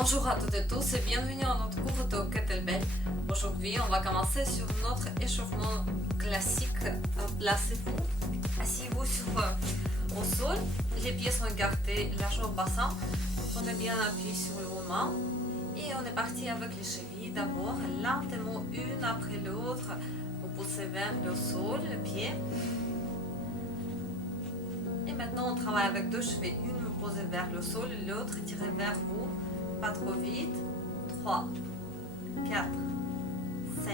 Bonjour à toutes et tous et bienvenue à notre cours de kettlebell. Aujourd'hui, on va commencer sur notre échauffement classique. Placez-vous, asseyez-vous au sol, les pieds sont écartés, la jambe au bassin. Prenez bien appui sur le mouvement et on est parti avec les chevilles. D'abord, lentement, une après l'autre, vous poussez vers le sol, le pied. Et maintenant, on travaille avec deux chevilles. Une vous posez vers le sol, l'autre tirez vers vous. Pas trop vite. 3, 4, 5,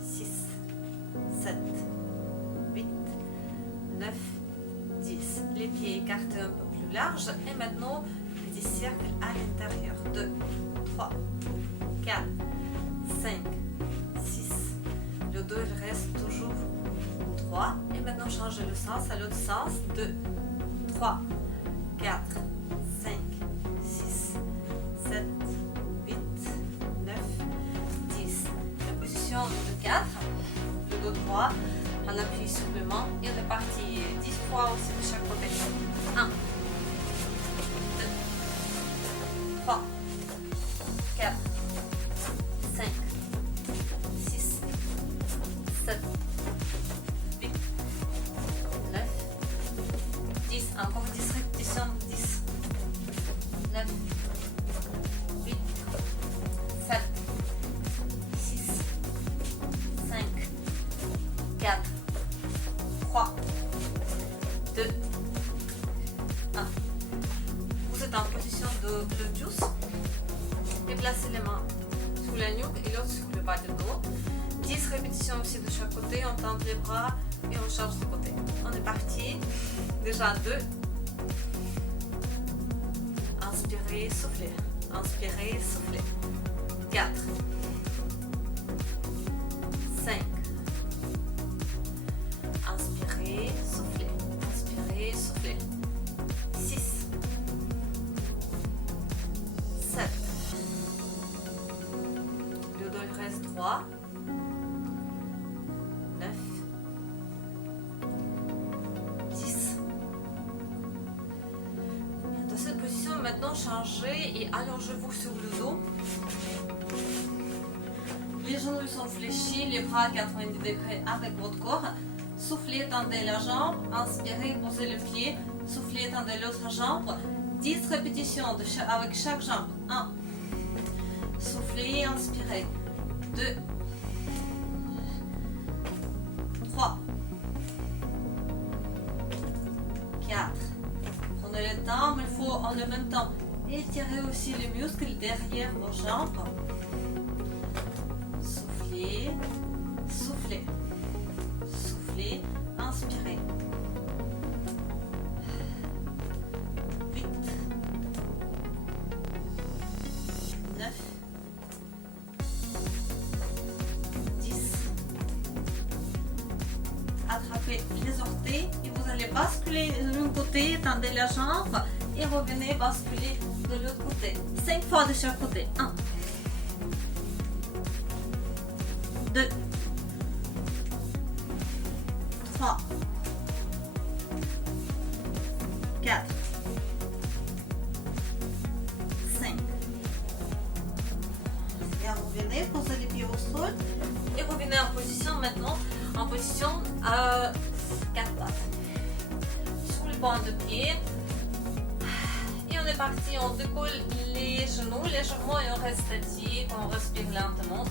6, 7, 8, 9, 10. Les pieds écartés un peu plus larges. Et maintenant, petit cercle à l'intérieur. 2, 3, 4, 5, 6. Le dos, il reste toujours 3. Et maintenant, changez le sens à l'autre sens. 2, 3, 4, 5, 6, 7, 8, 9, 10. La position de 4, le dos droit, on appuie sur le main et on est parti 10 fois aussi de chaque côté. 1, 2, 3, 4, 5, 6, 7, 8, 9, 10. Encore 10 répétitions. 10, 9, 8, 7, 6, 5, 4, 3, 2, 1. Vous êtes en position de glutius. Déplacez les mains sur la nuque et l'autre sur le bas du dos. 10 répétitions aussi de chaque côté. On tend les bras et on change de côté. On est parti. Déjà 2. Inspirez, soufflez. Inspirez, soufflez. 4, 5. Inspirez, soufflez. Inspirez, soufflez. 6, 7. Le dos il reste 3. 9, 10. Dans cette position, maintenant changez et allongez-vous sur le dos. Les genoux sont fléchis, les bras à 90 degrés avec votre corps. Soufflez, tendez la jambe. Inspirez, posez le pied. Soufflez, tendez l'autre jambe. 10 répétitions avec chaque jambe. 1. Soufflez, inspirez. 2. 3. 4. Prenez le temps, mais il faut en le même temps étirer aussi les muscles derrière vos jambes. Soufflez, soufflez, soufflez, inspirez. 8, 9, 10. Attrapez les orteils et vous allez basculer de l'un côté, tendez la jambe et revenez basculer de l'autre côté. 5 fois de chaque côté. 1, 2, 3, 4, 5. Et revenez, posez les pieds au sol et revenez en position maintenant, en position 4 pattes. Sur le banc de pied. Et on est parti, on décolle les genoux légèrement et on reste statique, on respire lentement.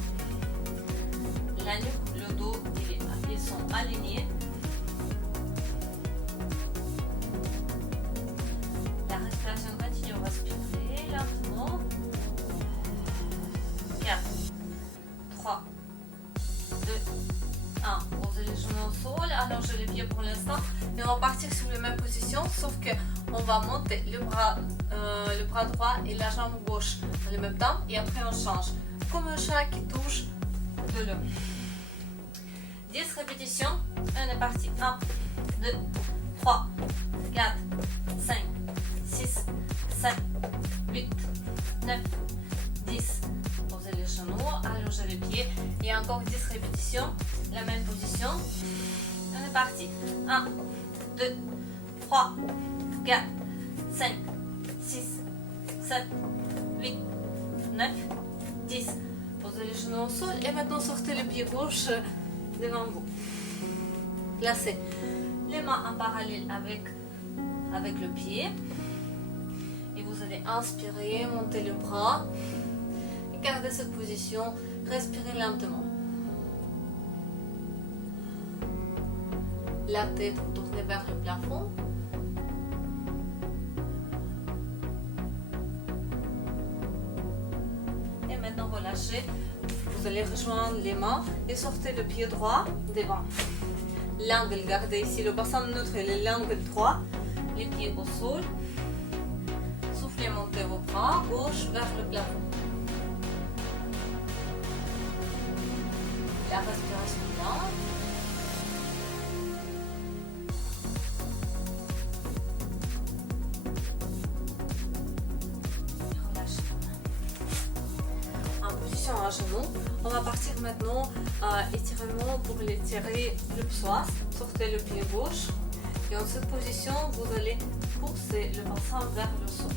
La nuque, le dos et les pieds sont alignés. La respiration continue, on respire lentement. 4, 3, 2, 1. Posez les genoux au sol, allongez les pieds pour l'instant. Et on va partir sur la même position, sauf que on va monter le bras droit et la jambe gauche en même temps. Et après on change, comme un chat qui touche de l'eau. 10 répétitions, on est parti. 1, 2, 3, 4, 5, 6, 7, 8, 9, 10. Posez les genoux, allongez les pieds et encore 10 répétitions, la même position. On est parti. 1, 2, 3, 4, 5, 6, 7, 8, 9, 10. Posez les genoux au sol et maintenant sortez le pied gauche devant vous. Placez les mains en parallèle avec le pied. Et vous allez inspirer, monter le bras. Et gardez cette position. Respirez lentement. La tête tournée vers le plafond. Et maintenant relâchez. Vous allez rejoindre les mains et sortez le pied droit devant. L'angle, gardez ici le bassin neutre et l'angle droit. Les pieds au sol. Soufflez, montez vos bras gauche vers le plafond. La respiration lente. À genoux. On va partir maintenant à étirement pour l'étirer le psoas. Sortez le pied gauche et en cette position vous allez pousser le bassin vers le sol.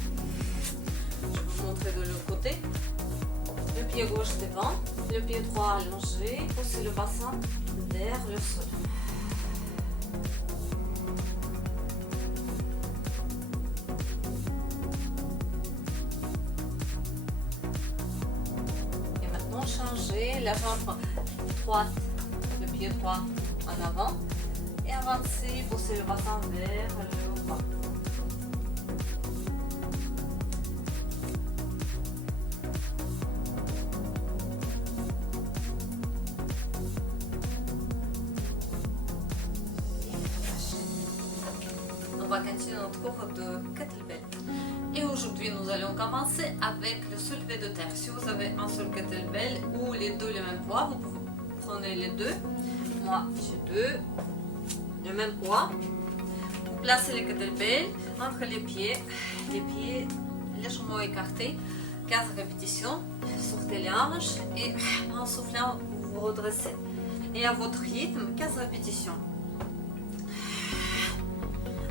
Je vais vous montrer de l'autre côté. Le pied gauche devant, le pied droit allongé, poussez le bassin vers le sol. Changez la jambe droite, le pied droit en avant et avancez, poussez le bassin vers le bas. On va continuer notre cours de kettlebell. Et aujourd'hui, nous allons commencer avec le soulevé de terre. Si vous avez un seul kettlebell ou les deux le même poids, vous prenez les deux. Moi, j'ai le même poids. Vous placez les kettlebells entre les pieds légèrement écartés. 15 répétitions. Sortez les hanches et en soufflant, vous vous redressez. Et à votre rythme, 15 répétitions.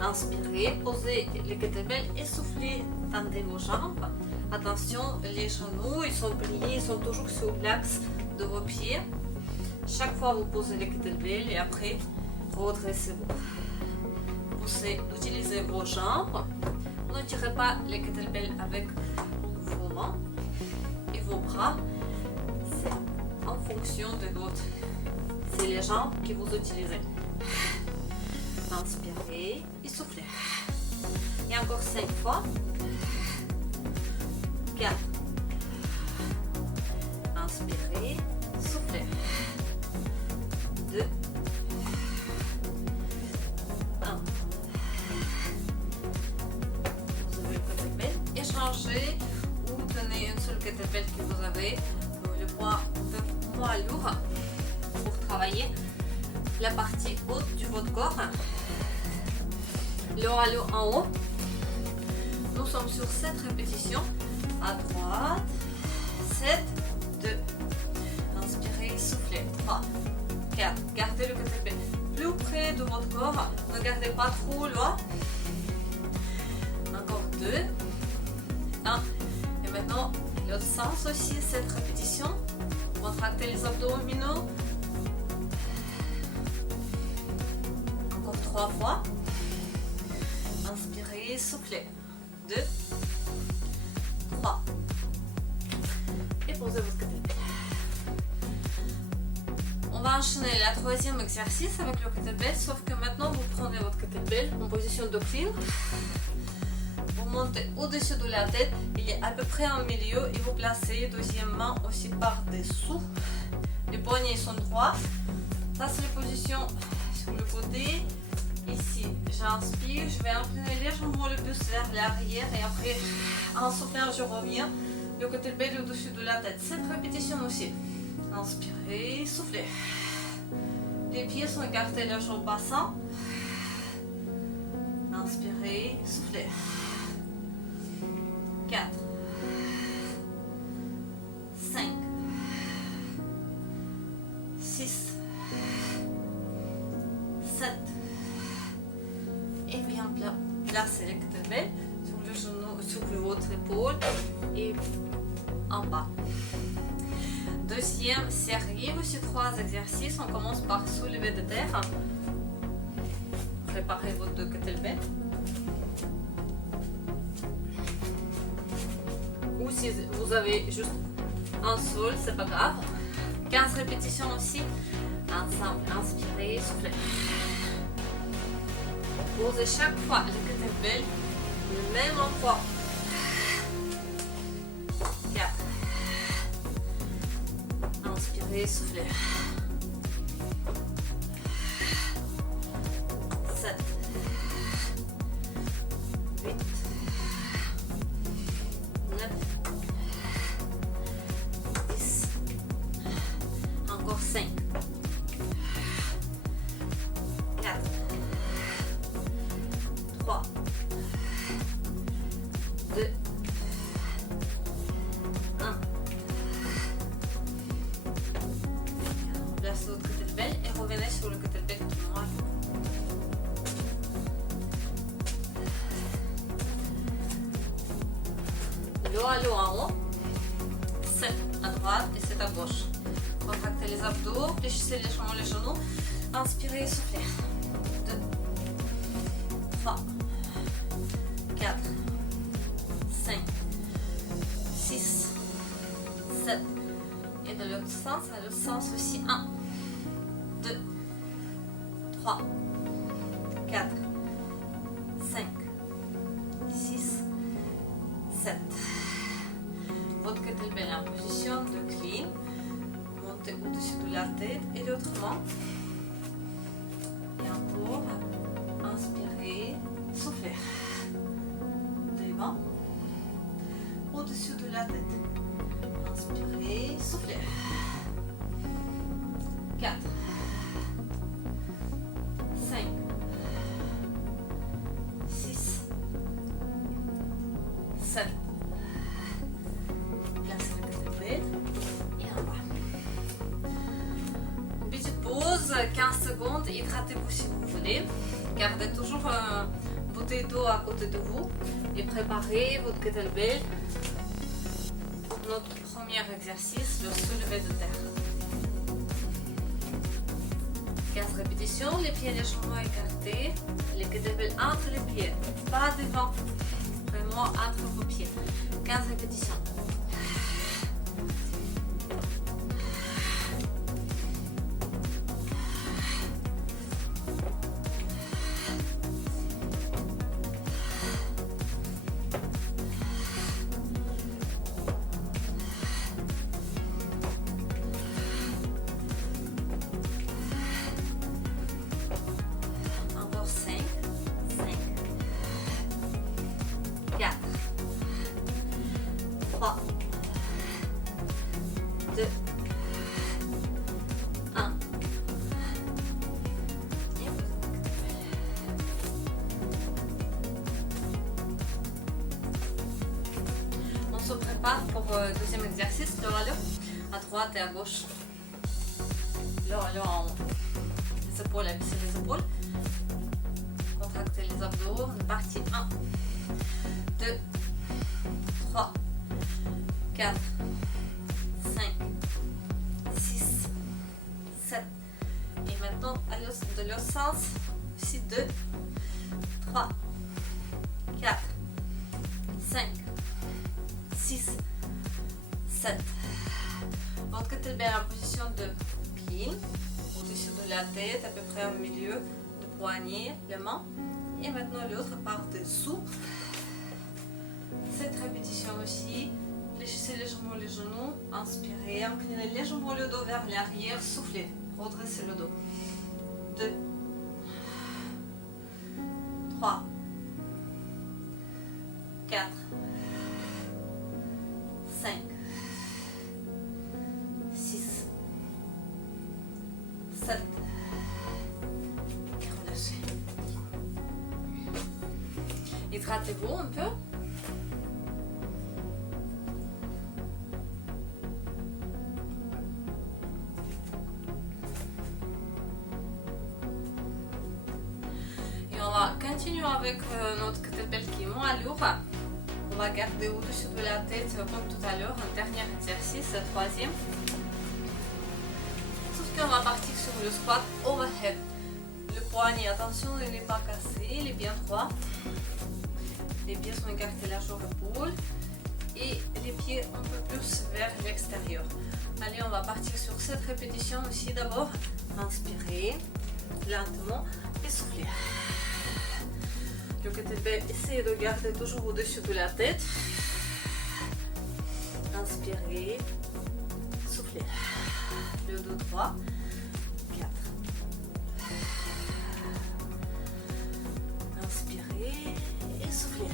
Inspirez, posez les kettlebells et soufflez, tendez vos jambes. Attention, les genoux, ils sont pliés, ils sont toujours sur l'axe de vos pieds. Chaque fois, vous posez les kettlebells et après, redressez-vous. Poussez, utilisez vos jambes. Ne tirez pas les kettlebells avec vos mains et vos bras. C'est en fonction de votre... C'est les jambes que vous utilisez. Inspirez et soufflez. Et encore 5 fois. 4. Inspirez, soufflez. 2. 1. Vous avez le kettlebell. Échangez ou tenez une seule kettlebell que vous avez. Le poids un peu moins lourd pour travailler la partie haute de votre corps. Le halo en haut. Nous sommes sur 7 répétitions. À droite. 7, 2. Inspirez, soufflez. 3, 4. Gardez le kettlebell plus près de votre corps. Ne gardez pas trop loin. Encore 2. 1. Et maintenant, l'autre sens aussi, 7 répétitions. Contractez les abdominaux. Encore 3 fois. Inspirez, soufflez. 2, 3. Et posez votre kettlebell. On va enchaîner le troisième exercice avec le kettlebell, sauf que maintenant vous prenez votre kettlebell en position docile. Vous montez au-dessus de la tête, il est à peu près en milieu et vous placez deuxième main aussi par-dessous. Les poignets sont droits. Ça c'est la position sur le côté. Ici, j'inspire, je vais incliner légèrement le buste vers l'arrière et après, en soufflant, je reviens. Le kettlebell au-dessus de la tête. 7 répétitions aussi. Inspirez, soufflez. Les pieds sont écartés légèrement au bassin. Inspirez, soufflez. 4, 5, 6, 7. Et bien placez le kettlebell sur le le genou, soulever votre épaule et en bas. Deuxième série, aussi 3 exercices. On commence par soulever de terre. Préparez votre deux kettlebells. Ou si vous avez juste un seul, c'est pas grave. 15 répétitions aussi. Ensemble, inspirez, soufflez. Posez chaque fois le kettlebell au même endroit. 4. Inspirez, soufflez. 7. 8. 9. 10. Encore 5. 4. 3. 2. 1. Placez votre kettlebell et revenez sur le kettlebell qui est moins lourd. Dos à dos en haut, 7 à droite et 7 à gauche. Contractez les abdos, fléchissez légèrement les genoux. Inspirez et soufflez. 2, 3, 4, 5, 6, 7. Et de l'autre sens, à l'autre sens aussi. 1, 2, 3, 4, 5, 6, 7. Votre kettlebell est en position de clean. Montez au-dessus de la tête et l'autre main. Et encore, inspirez, soufflez. Devant, au-dessus de la tête. Inspirez, soufflez. 4, 5, 6, 7. Placez le kettlebell et en bas. Une petite pause, 15 secondes. Hydratez-vous si vous voulez. Gardez toujours une bouteille d'eau à côté de vous et préparez votre kettlebell pour notre premier exercice, le soulevé de terre. 15 répétitions, les pieds légèrement écartés, les kettlebells entre les pieds, pas devant, vraiment entre vos pieds. 15 répétitions. Encore 5, 5, 4, 3, 2, 1. On se prépare pour le deuxième exercice, le halo, à droite et à gauche. Le halo en haut. Les épaules, abaissez les épaules. Contractez les abdos. On est parti. 1, 2, 3, 4, 5, 6, 7. Et maintenant, de l'autre sens, aussi 2, 3, 4, 5, 6, 7. Votre kettlebell en position de pile, au-dessus de la tête, à peu près au milieu de poignet, les mains. Et maintenant l'autre par dessous. Cette répétition aussi. Fléchissez légèrement les genoux, inspirez, inclinez légèrement le dos vers l'arrière, soufflez, redressez le dos. 2, 3, 4, 5, 6, 7. Et relâchez. Hydratez-vous un peu. Et on va continuer avec notre kettlebell qui est moins lourd. On va garder au-dessus de la tête comme tout à l'heure. Un dernier exercice, le troisième. Sauf qu'on va partir sur le squat overhead. Le poignet, attention, il n'est pas cassé, il est bien droit. Les pieds sont écartés largement l'épaule. Et les pieds un peu plus vers l'extérieur. Allez, on va partir sur cette répétition aussi d'abord. Inspirez lentement et soufflez. Le kettlebell, essayez de garder toujours au-dessus de la tête. Inspirez, soufflez. Le dos droit. 4. Inspirez et soufflez.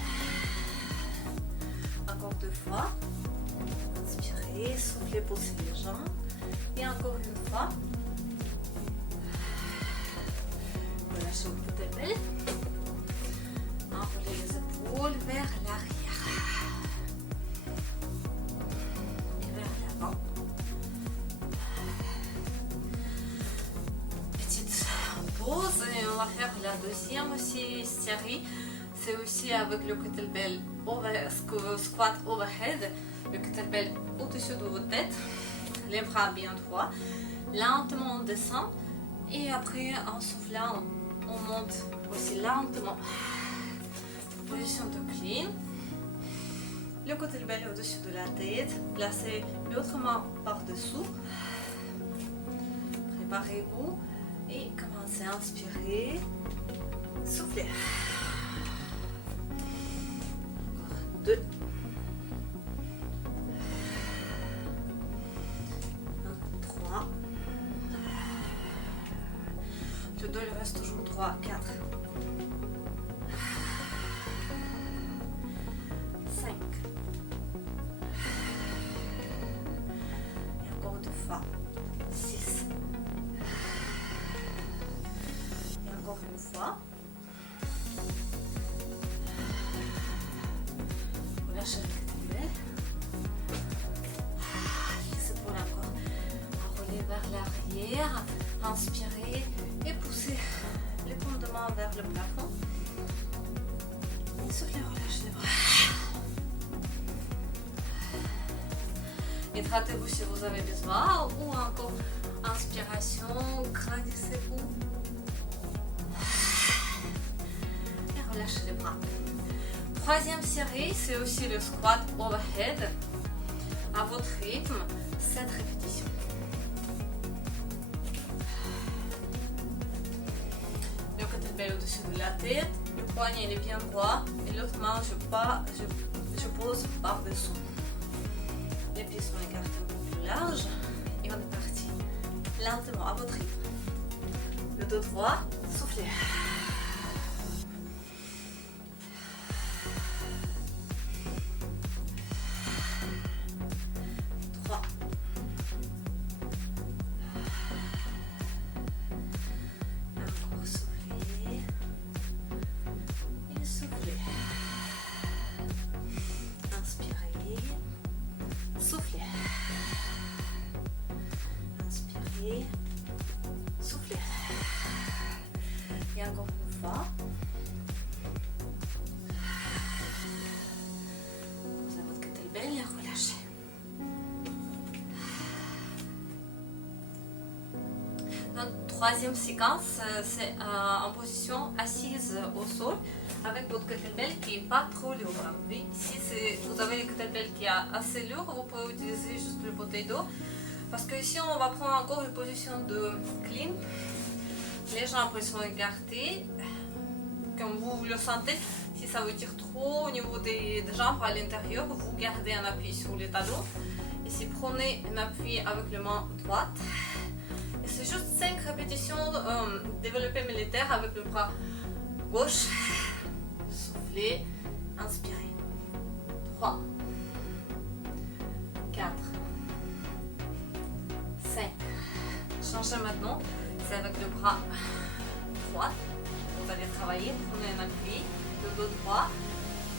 Encore 2 fois. Inspirez, soufflez, poussez les jambes. Et encore une fois. Relâchez le kettlebell. Enroulez les épaules vers l'arrière. Et vers l'avant. Petite pause et on va faire la deuxième aussi série. C'est aussi avec le kettlebell squat overhead, le kettlebell au-dessus de votre tête, les bras bien droits. Lentement on descend et après en soufflant on monte aussi lentement. Position de clean. Le kettlebell au-dessus de la tête. Placez l'autre main par-dessous. Préparez-vous et commencez à inspirer. Soufflez. 2. 3. Le dos il reste toujours droit. 4. 5. Et encore 2 fois. 6. Et encore une fois. Relâchez le kettlebell. Les épaules encore. Enroulez vers l'arrière. Inspirez et poussez les paumes de main vers le plafond. Et soufflez, relâchez les bras. Hydratez-vous si vous avez besoin ou encore inspiration, grandissez-vous. Et relâchez les bras. Troisième série, c'est aussi le squat overhead. À votre rythme, 7 répétitions. Le kettlebell au-dessus de la tête, le poignet il est bien droit et l'autre main je pose par-dessous. Les pieds sont écartés un peu plus larges et on est parti. Lentement à votre rythme. Le dos droit, soufflez. 3. Encore soufflez. Et soufflez. Inspirez. Soufflez. Inspirez. Soufflez. Et encore une fois. Posez votre kettlebell et relâchez. Notre troisième séquence, c'est en position assise au sol avec votre kettlebell qui n'est pas trop lourd. Oui, si vous avez le kettlebell qui est assez lourd, vous pouvez utiliser juste le potato. Parce que ici, on va prendre encore une position de clean. Les jambes sont écartées. Comme vous le sentez, si ça vous tire trop au niveau des jambes à l'intérieur, vous gardez un appui sur les talons. Ici, prenez un appui avec la main droite. Et c'est juste 5 répétitions développé militaire avec le bras gauche. Soufflez, inspirez. 3, 4, 5. Changez maintenant, c'est avec le bras droit. Vous allez travailler, prenez un appui, le dos droit.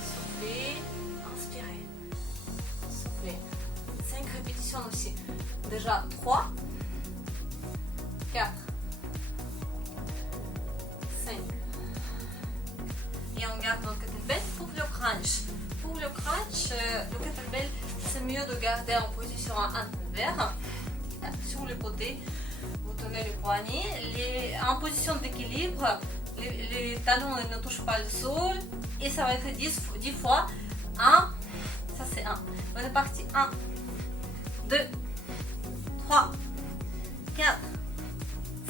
Soufflez, inspirez. Soufflez. 5 répétitions aussi. Déjà 3, 4, 5. Et on garde notre kettlebell pour le crunch. Pour le crunch, le kettlebell, c'est mieux de garder en position à envers. Sur le côté, vous tenez les poignets. En position d'équilibre, les talons ne touchent pas le sol. Et ça va être 10 fois. 1, ça c'est 1. On est parti. 1, 2, 3, 4,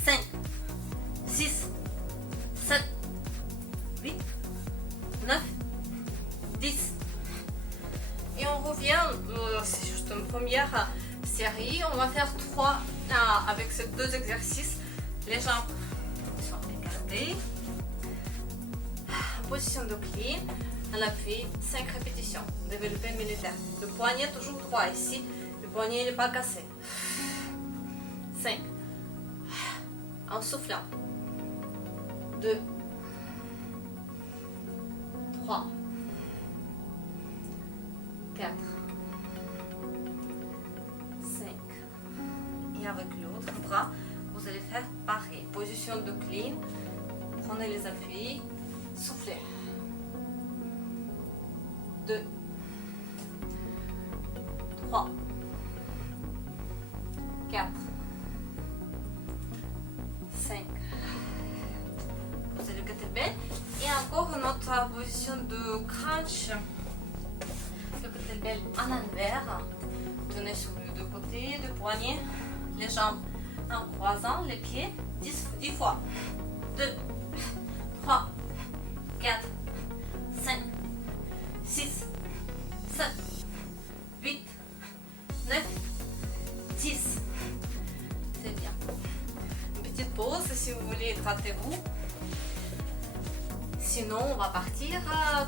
5, 6, 7, 8, 9, 10. Et on revient, c'est juste une première série. On va faire 3 avec ces 2 exercices. Les jambes sont écartées. Position de clean. On appuie 5 répétitions. Développé militaire. Le poignet toujours droit ici. Le poignet n'est pas cassé. 5. En soufflant. 2. 3. 4. 5. Et avec l'autre bras, vous allez faire pareil. Position de clean. Prenez les appuis. Soufflez. 2. 3. 4. 5. Posez le kettlebell. Et encore notre position de crunch. Le kettlebell en envers. Tenez sur les deux côtés, deux poignets. Les jambes en croisant, les pieds 10 fois. 2, 3, 4, 5, 6, 7, 8, 9, 10. C'est bien. Une petite pause si vous voulez hydrater-vous. Sinon, on va partir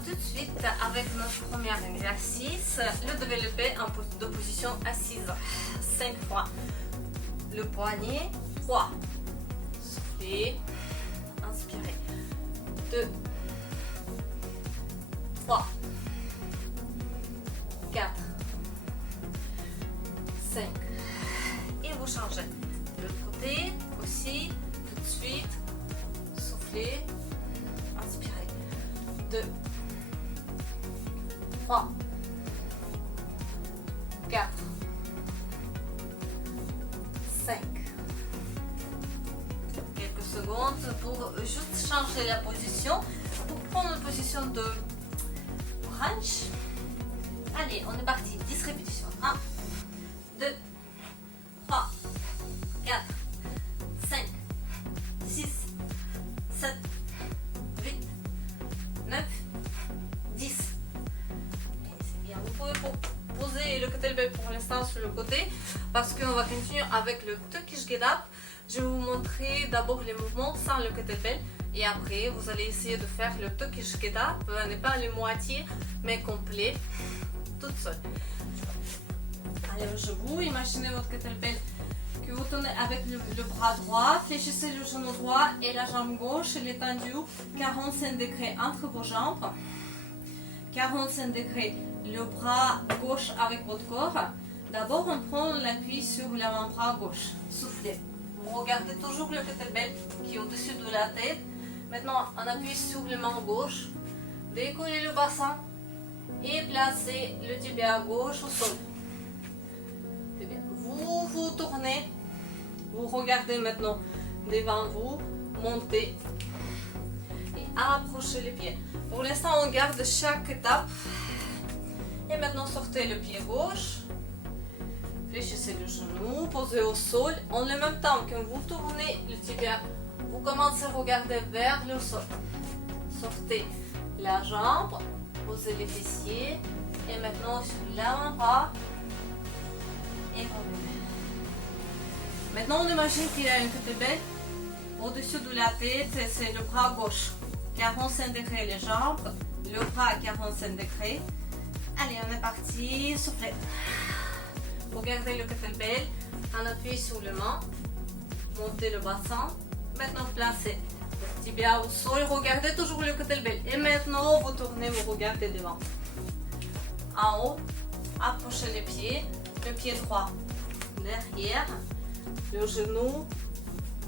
tout de suite avec notre premier exercice, le développé en position assise. 5 fois. Le poignet, 3. Soufflez, inspirez. 2, 3, 4, 5. Et vous changez. De l'autre côté aussi, tout de suite. Soufflez, inspirez. 2, 3, 4, 5. Quelques secondes pour juste changer la position, pour prendre une position de crunch. Allez, on est parti. 10 répétitions. 1, 2, 3, 4, 5, 6, 7, 8, 9, 10. C'est bien. Vous pouvez poser le kettlebell pour l'instant sur le côté parce qu'on va continuer avec le Turkish Get Up. Je vais vous montrer d'abord les mouvements sans le kettlebell et après vous allez essayer de faire le Turkish Get Up, n'est pas les moitiés mais complet, toute seule. Allez, je vous imaginez votre kettlebell que vous tenez avec le bras droit, fléchissez le genou droit et la jambe gauche, elle est tendue 45 degrés entre vos jambes, 45 degrés le bras gauche avec votre corps. D'abord, on prend l'appui sur l'avant-bras gauche. Soufflez. Vous regardez toujours le kettlebell qui est au-dessus de la tête. Maintenant, on appuie sur les mains gauche. Décollez le bassin et placez le tibia gauche au sol. C'est bien. Vous vous tournez. Vous regardez maintenant devant vous. Montez et approchez les pieds. Pour l'instant, on garde chaque étape. Et maintenant, sortez le pied gauche. Fléchissez le genou, posez au sol. En le même temps que vous tournez le tibia, vous commencez à regarder vers le sol. Sortez la jambe, posez les fessiers. Et maintenant sur l'avant-bras. Et revenez. Maintenant on imagine qu'il y a une kettlebell au-dessus de la tête, c'est le bras gauche. 45 degrés les jambes, le bras à 45 degrés. Allez, on est parti, soufflez. Regardez le kettlebell, on appuie sur le main, montez le bassin. Maintenant placez le tibia au sol, regardez toujours le kettlebell. Et maintenant vous tournez, vous regardez devant. En haut, approchez les pieds, le pied droit derrière, le genou.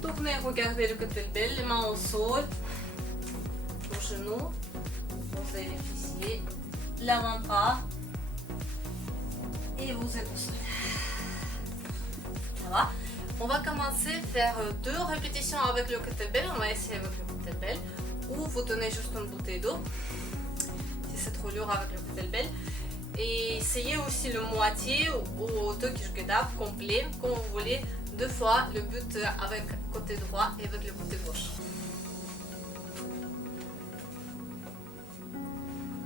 Tournez, regardez le kettlebell, les mains au sol, le genou, posez les fessiers, l'avant-bras, Et vous êtes au sol. Ça va? On va commencer à faire 2 répétitions avec le kettlebell. On va essayer avec le kettlebell. Ou vous tenez juste une bouteille d'eau. Si c'est trop lourd avec le kettlebell. Et essayez aussi le moitié ou Turkish-Get-Up complet, comme vous voulez, 2 fois le but avec le côté droit et avec le côté gauche.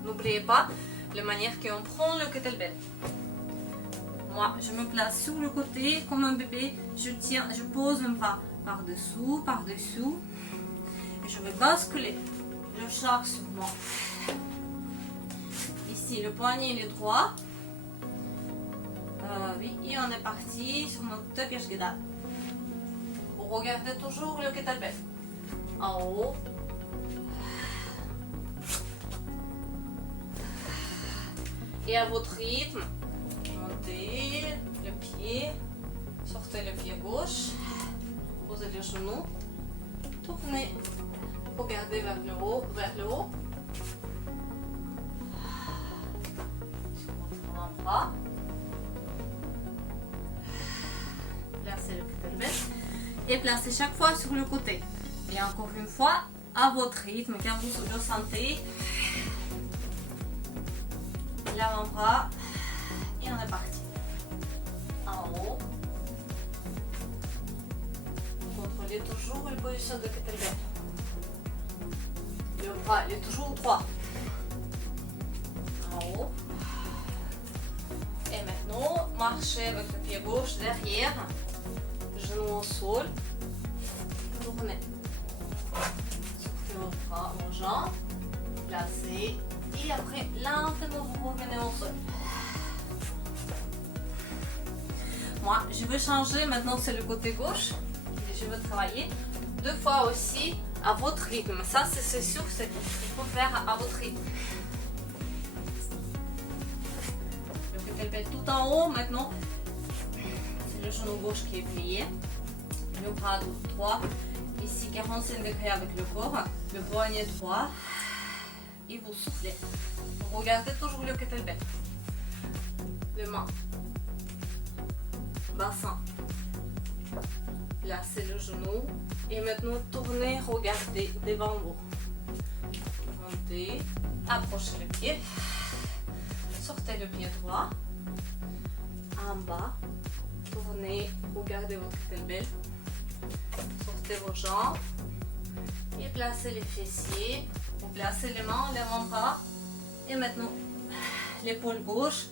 N'oubliez pas la manière qu'on prend le kettlebell. Moi, je me place sur le côté comme un bébé, je pose un bras par-dessous, et je vais basculer le char sur moi. Ici, le poignet il est droit. Oui, et on est parti sur notre Turkish-Get-Up. Vous regardez toujours le kettlebell. En haut. Et à votre rythme, montez le pied, sortez le pied gauche, posez le genou, tournez, regardez vers le haut, sur votre avant-bras, placez le kettlebell et placez chaque fois sur le côté. Et encore une fois, à votre rythme, quand vous le sentez. L'avant-bras et on est parti. En haut. Contrôlez toujours la position de kettlebell. Le bras il est toujours droit. En haut. Et maintenant, marchez avec le pied gauche derrière. Genou au sol. Tournez. Sortez vos bras, vos jambes. Placez. Et après, lentement, vous revenez au sol. Moi, je veux changer. Maintenant, c'est le côté gauche. Et je veux travailler 2 fois aussi à votre rythme. Ça, c'est sûr, il faut faire à votre rythme. Le kettlebell tout en haut. Maintenant, c'est le genou gauche qui est plié. Le bras droit. Ici, 45 degrés avec le corps. Le poignet droit. Et vous soufflez. Vous regardez toujours le kettlebell. Les mains. Bassin. Placez le genou. Et maintenant, tournez, regardez devant vous. Montez. Approchez le pied. Sortez le pied droit. En bas. Tournez, regardez votre kettlebell. Sortez vos jambes. Et placez les fessiers. Vous placez les mains, l'avant-bras. Et maintenant, l'épaule gauche,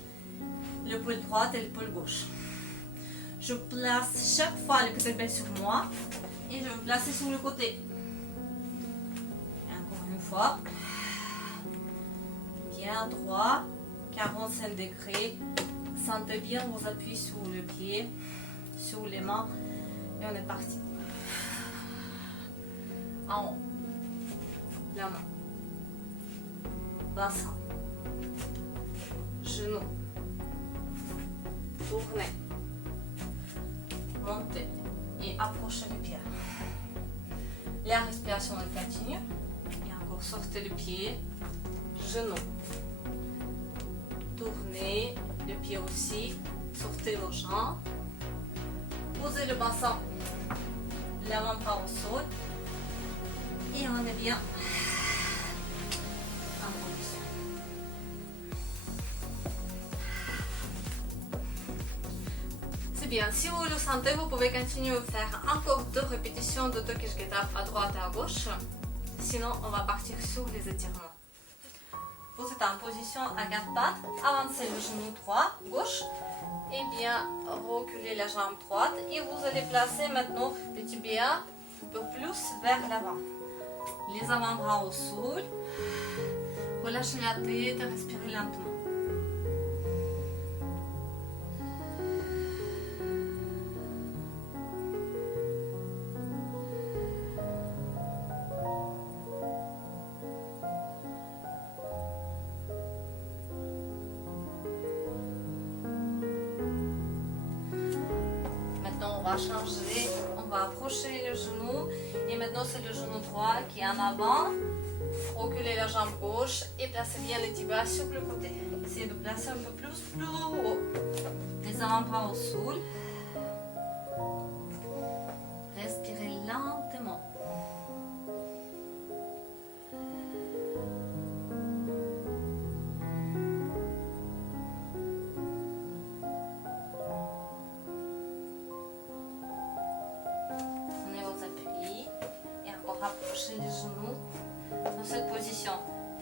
l'épaule droite et l'épaule gauche. Je place chaque fois le kettlebell sur moi. Et je vais placer sur le côté. Et encore une fois. Bien droit. 45 degrés. Sentez bien vos appuis sur le pied, sur les mains. Et on est parti. En haut. La main. Bassin. Genou. Tournez. Montez. Et approchez le pied. La respiration elle continue. Et encore sortez le pied. Genou. Tournez. Le pied aussi. Sortez vos jambes. Posez le bassin. L'avant-bras au sol. Et on est bien. C'est bien. Si vous le sentez, vous pouvez continuer à faire encore 2 répétitions de Turkish-Get-Up à droite et à gauche. Sinon, on va partir sur les étirements. Vous êtes en position à 4 pattes. Avancez le genou droit, gauche. Et bien, reculez la jambe droite. Et vous allez placer maintenant le tibia un peu plus vers l'avant. Les avant-bras au sol. Relâchez la tête et respirez lentement. Maintenant, on va changer. On va approcher le genou. Et maintenant, c'est le genou droit qui est en avant. reculez la jambe gauche et placez bien les tibias sur le côté. Essayez de placer un peu plus haut. Les avant-bras au sol. Respirez lentement. Prenez vos appuis et encore rapprochez les genoux dans cette position.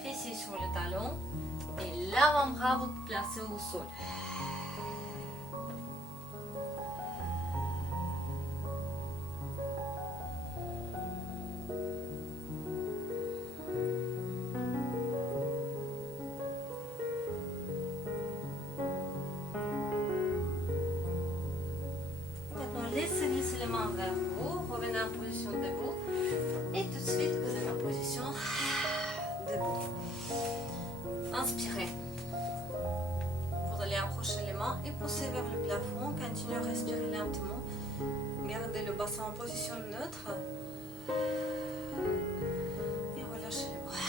Fessiers sur le talon et l'avant-bras vous placez au sol. Laissez les mains vers vous, revenez en position debout et tout de suite vous êtes en position debout. Inspirez. Vous allez approcher les mains et pousser vers le plafond. Continuez à respirer lentement. Gardez le bassin en position neutre et relâchez les bras.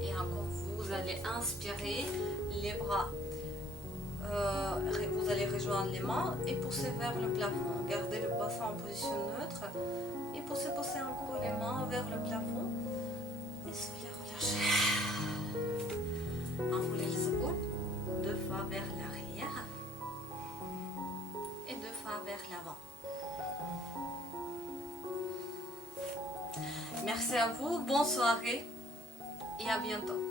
Et encore vous allez inspirer les bras. Vous allez rejoindre les mains et pousser vers le plafond. Gardez le bassin en position neutre et pousser encore les mains vers le plafond. Et soufflez, relâchez. Enroulez les épaules 2 fois vers l'arrière et 2 fois vers l'avant. Merci à vous, bonne soirée et à bientôt.